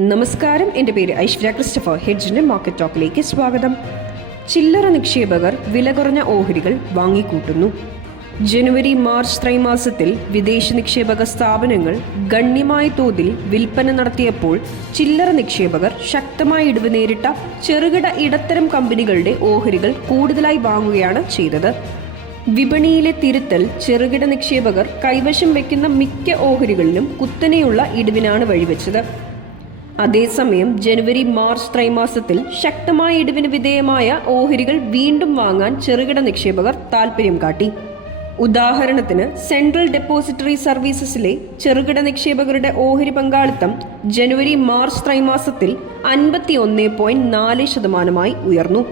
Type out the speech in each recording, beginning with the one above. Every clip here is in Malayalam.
നമസ്കാരം. എന്റെ പേര് ഐശ്വര്യ ക്രിസ്റ്റഫർ. ഹെഡ്ജിന്റെ മാർക്കറ്റ് ടോക്കിലേക്ക് സ്വാഗതം. ചില്ലറ നിക്ഷേപകർ വില കുറഞ്ഞ ഓഹരികൾ വാങ്ങിക്കൂട്ടുന്നു. ജനുവരി മാർച്ച് ത്രൈമാസത്തിൽ വിദേശ നിക്ഷേപക സ്ഥാപനങ്ങൾ ഗണ്യമായ തോതിൽ വിൽപ്പന നടത്തിയപ്പോൾ ചില്ലറ നിക്ഷേപകർ ശക്തമായ ഇടിവ് നേരിട്ട ചെറുകിട ഇടത്തരം കമ്പനികളുടെ ഓഹരികൾ കൂടുതലായി വാങ്ങുകയാണ് ചെയ്തത്. വിപണിയിലെ തിരുത്തൽ ചെറുകിട നിക്ഷേപകർ കൈവശം വയ്ക്കുന്ന മിക്ക ഓഹരികളിലും കുത്തനെയുള്ള ഇടിവിനാണ് വഴിവെച്ചത്. അതേസമയം ജനുവരി മാർച്ച് ത്രൈമാസത്തിൽ ശക്തമായ ഇടിവിന് വിധേയമായ ഓഹരികൾ വീണ്ടും വാങ്ങാൻ ചെറുകിട നിക്ഷേപകർ താൽപ്പര്യം കാട്ടി. ഉദാഹരണത്തിന് സെൻട്രൽ ഡെപ്പോസിറ്ററി സർവീസസിലെ ചെറുകിട നിക്ഷേപകരുടെ ഓഹരി പങ്കാളിത്തം ജനുവരി മാർച്ച് ത്രൈമാസത്തിൽ അൻപത്തി ഒന്ന് പോയിന്റ് നാല് ശതമാനമായി ഉയർന്നു.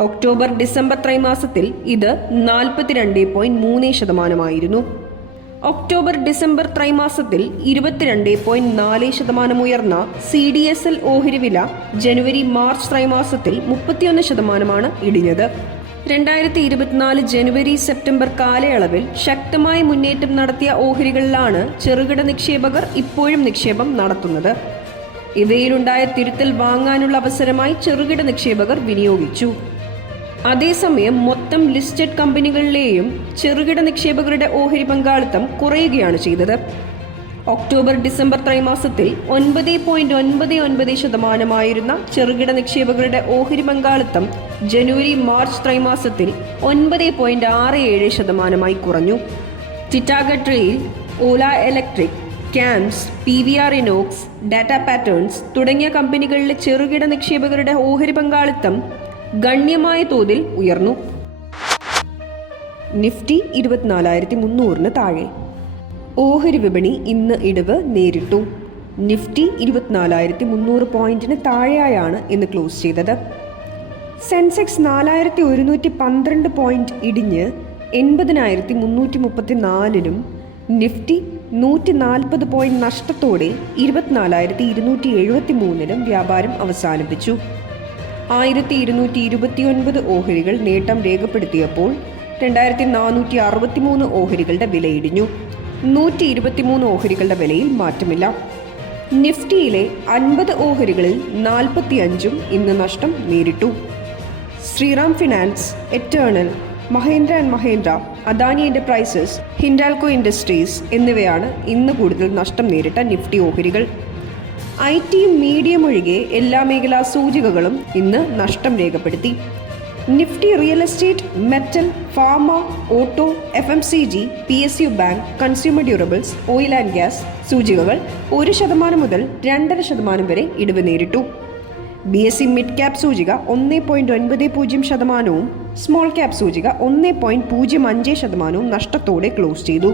ഒക്ടോബർ ഡിസംബർ ത്രൈമാസത്തിൽ ഇത് നാൽപ്പത്തിരണ്ട് പോയിന്റ് മൂന്ന് ശതമാനമായിരുന്നു. ഒക്ടോബർ ഡിസംബർ ത്രൈമാസത്തിൽ ഇരുപത്തിരണ്ട് പോയിന്റ് നാല് ശതമാനം ഉയർന്ന സി ഡി എസ് എൽ ഓഹരി വില ജനുവരി മാർച്ച് ത്രൈമാസത്തിൽ മുപ്പത്തിയൊന്ന് ശതമാനമാണ് ഇടിഞ്ഞത്. രണ്ടായിരത്തി ഇരുപത്തിനാല് ജനുവരി സെപ്റ്റംബർ കാലയളവിൽ ശക്തമായ മുന്നേറ്റം നടത്തിയ ഓഹരികളിലാണ് ചെറുകിട നിക്ഷേപകർ ഇപ്പോഴും നിക്ഷേപം നടത്തുന്നത്. ഇവയിലുണ്ടായ തിരുത്തൽ വാങ്ങാനുള്ള അവസരമായി ചെറുകിട നിക്ഷേപകർ വിനിയോഗിച്ചു. അതേസമയം മൊത്തം ലിസ്റ്റഡ് കമ്പനികളിലെയും ചെറുകിട നിക്ഷേപകരുടെ ഓഹരി പങ്കാളിത്തം കുറയുകയാണ് ചെയ്തത്. ഒക്ടോബർ ഡിസംബർ ത്രൈമാസത്തിൽ ഒൻപത് പോയിന്റ് ഒൻപത് ഒൻപത് ശതമാനമായിരുന്ന ചെറുകിട നിക്ഷേപകരുടെ ഓഹരി പങ്കാളിത്തം ജനുവരി മാർച്ച് ത്രൈമാസത്തിൽ ഒൻപത് പോയിന്റ് ആറ് ഏഴ് ശതമാനമായി കുറഞ്ഞു. ചിറ്റാഗട്രിയിൽ Ola electric CAMS P V R Inox data patterns തുടങ്ങിയ കമ്പനികളിലെ ചെറുകിട നിക്ഷേപകരുടെ ഓഹരി പങ്കാളിത്തം ഗണ്യമായ തോതിൽ ഉയർന്നു. നിഫ്റ്റി ഇരുപത്തിനാലായിരത്തി മുന്നൂറിന് താഴെ. ഓഹരി വിപണി ഇന്ന് ഇടിവ് നേരിട്ടു. നിഫ്റ്റി ഇരുപത്തിനാലായിരത്തി മുന്നൂറ് പോയിന്റിന് താഴെയായാണ് ഇന്ന് ക്ലോസ് ചെയ്തത്. സെൻസെക്സ് നാലായിരത്തി ഒരുന്നൂറ്റി പന്ത്രണ്ട് പോയിന്റ് ഇടിഞ്ഞ് എൺപതിനായിരത്തി മുന്നൂറ്റി മുപ്പത്തി നാലിലും നിഫ്റ്റി നൂറ്റി നാൽപ്പത് പോയിന്റ് നഷ്ടത്തോടെ ഇരുപത്തിനാലായിരത്തി ഇരുന്നൂറ്റി എഴുപത്തി മൂന്നിലും വ്യാപാരം അവസാനിപ്പിച്ചു. ആയിരത്തി ഇരുന്നൂറ്റി ഇരുപത്തി ഒൻപത് ഓഹരികൾ നേട്ടം രേഖപ്പെടുത്തിയപ്പോൾ രണ്ടായിരത്തി നാനൂറ്റി അറുപത്തിമൂന്ന് ഓഹരികളുടെ വില ഇടിഞ്ഞു നൂറ്റി ഇരുപത്തിമൂന്ന് ഓഹരികളുടെ വിലയിൽ മാറ്റമില്ല. നിഫ്റ്റിയിലെ അൻപത് ഓഹരികളിൽ നാൽപ്പത്തിയഞ്ചും ഇന്ന് നഷ്ടം നേരിട്ടു. Shriram finance eternal Mahindra and Mahindra Adani enterprises Hindalco industries എന്നിവയാണ് ഇന്ന് കൂടുതൽ നഷ്ടം നേരിട്ട നിഫ്റ്റി ഓഹരികൾ. ഐ ടിയും മീഡിയം ഒഴികെ എല്ലാ മേഖലാ സൂചികകളും ഇന്ന് നഷ്ടം രേഖപ്പെടുത്തി. Nifty real estate metal pharma auto F M C G P S U bank consumer durables oil and gas സൂചികകൾ ഒരു ശതമാനം മുതൽ രണ്ടര ശതമാനം വരെ ഇടിവ് നേരിട്ടു. B S C mid cap സൂചിക ഒന്ന് പോയിന്റ് ഒൻപത് പൂജ്യം ശതമാനവും സ്മോൾ ക്യാപ് സൂചിക ഒന്ന് പോയിന്റ് പൂജ്യം അഞ്ച് ശതമാനവും നഷ്ടത്തോടെ ക്ലോസ് ചെയ്തു.